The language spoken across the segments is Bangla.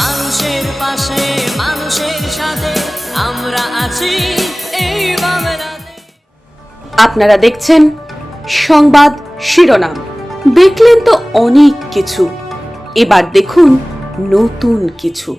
মানুষের পাশে মানুষের সাথে আমরা আছি এই বাংলাতে। আপনারা দেখছেন সংবাদ শিরোনাম। দেখলেন তো অনেক কিছু, এবার দেখুন নতুন কিছু।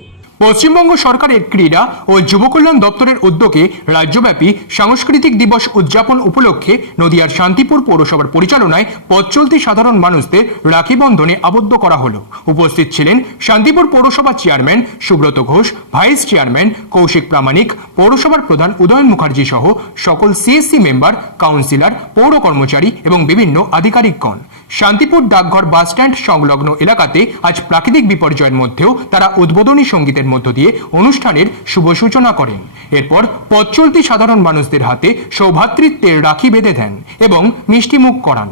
পশ্চিমবঙ্গ সরকারের ক্রীড়া ও যুবকল্যাণ দপ্তরের উদ্যোগে রাজ্যব্যাপী সাংস্কৃতিক দিবস উদযাপন উপলক্ষে নদিয়ার শান্তিপুর পৌরসভার পরিচালনায় পথচলতি সাধারণ মানুষদের রাখি বন্ধনে আবদ্ধ করা হলো। উপস্থিত ছিলেন শান্তিপুর পৌরসভা chairman Subrata Ghosh, vice chairman Kaushik Pramanik, পৌরসভার প্রধান উদয়ন মুখার্জি সহ সকল সিএসসি মেম্বার, কাউন্সিলর, পৌর কর্মচারী এবং বিভিন্ন আধিকারিকগণ। শান্তিপুর ডাকঘর বাসস্ট্যান্ড সংলগ্ন এলাকাতে আজ প্রাকৃতিক বিপর্যয়ের মধ্যেও তারা উদ্বোধনী সঙ্গীতের মধ্য দিয়ে অনুষ্ঠানের শুভ সূচনা করেন। এরপর পথচলতি সাধারণ মানুষদের হাতে সৌভ্রাতৃত্বের রাখি বেঁধে দেন এবং মিষ্টিমুখ করান।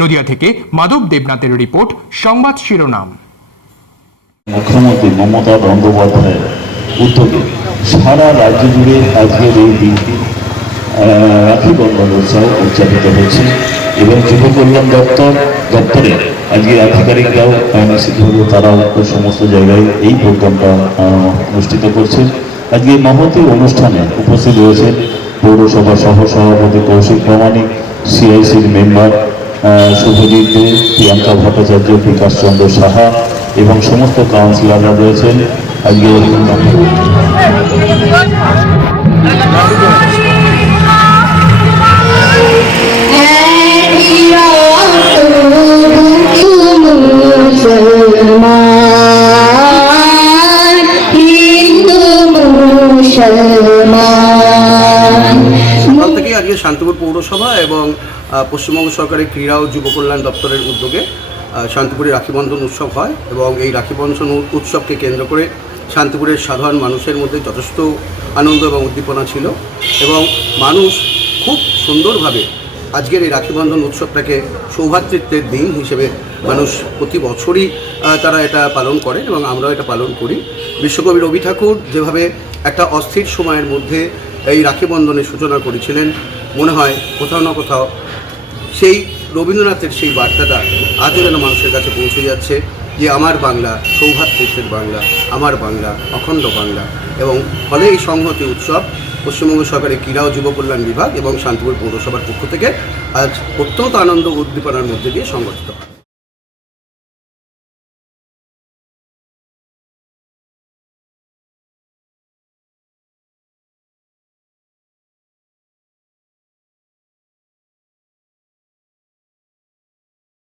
নদিয়া থেকে মাধব দেবনাথের রিপোর্ট, সংবাদ শিরোনাম। মুখ্যমন্ত্রী মমতা বন্দ্যোপাধ্যায়ের উদ্যোগে সারা রাজ্য জুড়ে আজকের এই দিনটি রাখি বন্ধন উৎসব উদযাপিত হচ্ছে এবং যুব কল্যাণ দপ্তরে আজকে আধিকারিকরাও নিশ্চিতভাবে তারাও সমস্ত জায়গায় এই প্রোগ্রামটা অনুষ্ঠিত করছে। আজকে মহতী অনুষ্ঠানে উপস্থিত রয়েছেন পৌরসভা সহ সভাপতি কৌশিক প্রামাণিক, সিআইসির মেম্বার শুভজিৎ দে, প্রিয়াঙ্কা ভট্টাচার্য, বিকাশ চন্দ্র সাহা এবং সমস্ত কাউন্সিলররা রয়েছেন। আজকে আজকে শান্তিপুর পৌরসভা এবং পশ্চিমবঙ্গ সরকারের ক্রীড়া ও যুব কল্যাণ দপ্তরের উদ্যোগে শান্তিপুরে রাখি বন্ধন উৎসব হয় এবং এই রাখি বন্ধন উৎসবকে কেন্দ্র করে শান্তিপুরের সাধারণ মানুষের মধ্যে যথেষ্ট আনন্দ এবং উদ্দীপনা ছিল এবং মানুষ খুব সুন্দরভাবে আজকের এই রাখি বন্ধন উৎসবটাকে সৌভ্রাতৃত্বের দিন হিসেবে মানুষ প্রতি বছরই তারা এটা পালন করেন এবং আমরাও এটা পালন করি। বিশ্বকবি রবি ঠাকুর যেভাবে একটা অস্থির সময়ের মধ্যে এই রাখি বন্ধনের সূচনা করেছিলেন, মনে হয় কোথাও না কোথাও সেই রবীন্দ্রনাথের সেই বার্তাটা আজও যেন মানুষের কাছে পৌঁছে যাচ্ছে যে আমার বাংলা সৌভ্রাতৃত্বের বাংলা, আমার বাংলা অখণ্ড বাংলা। এবং ফলে এই সংহতি উৎসব পশ্চিমবঙ্গ সরকারের ক্রীড়া ও যুব কল্যাণ বিভাগ এবং শান্তিপুর পৌরসভার পক্ষ থেকে আজ অত্যন্ত আনন্দ উদ্দীপনার মধ্যে দিয়ে সংগঠিত হয়।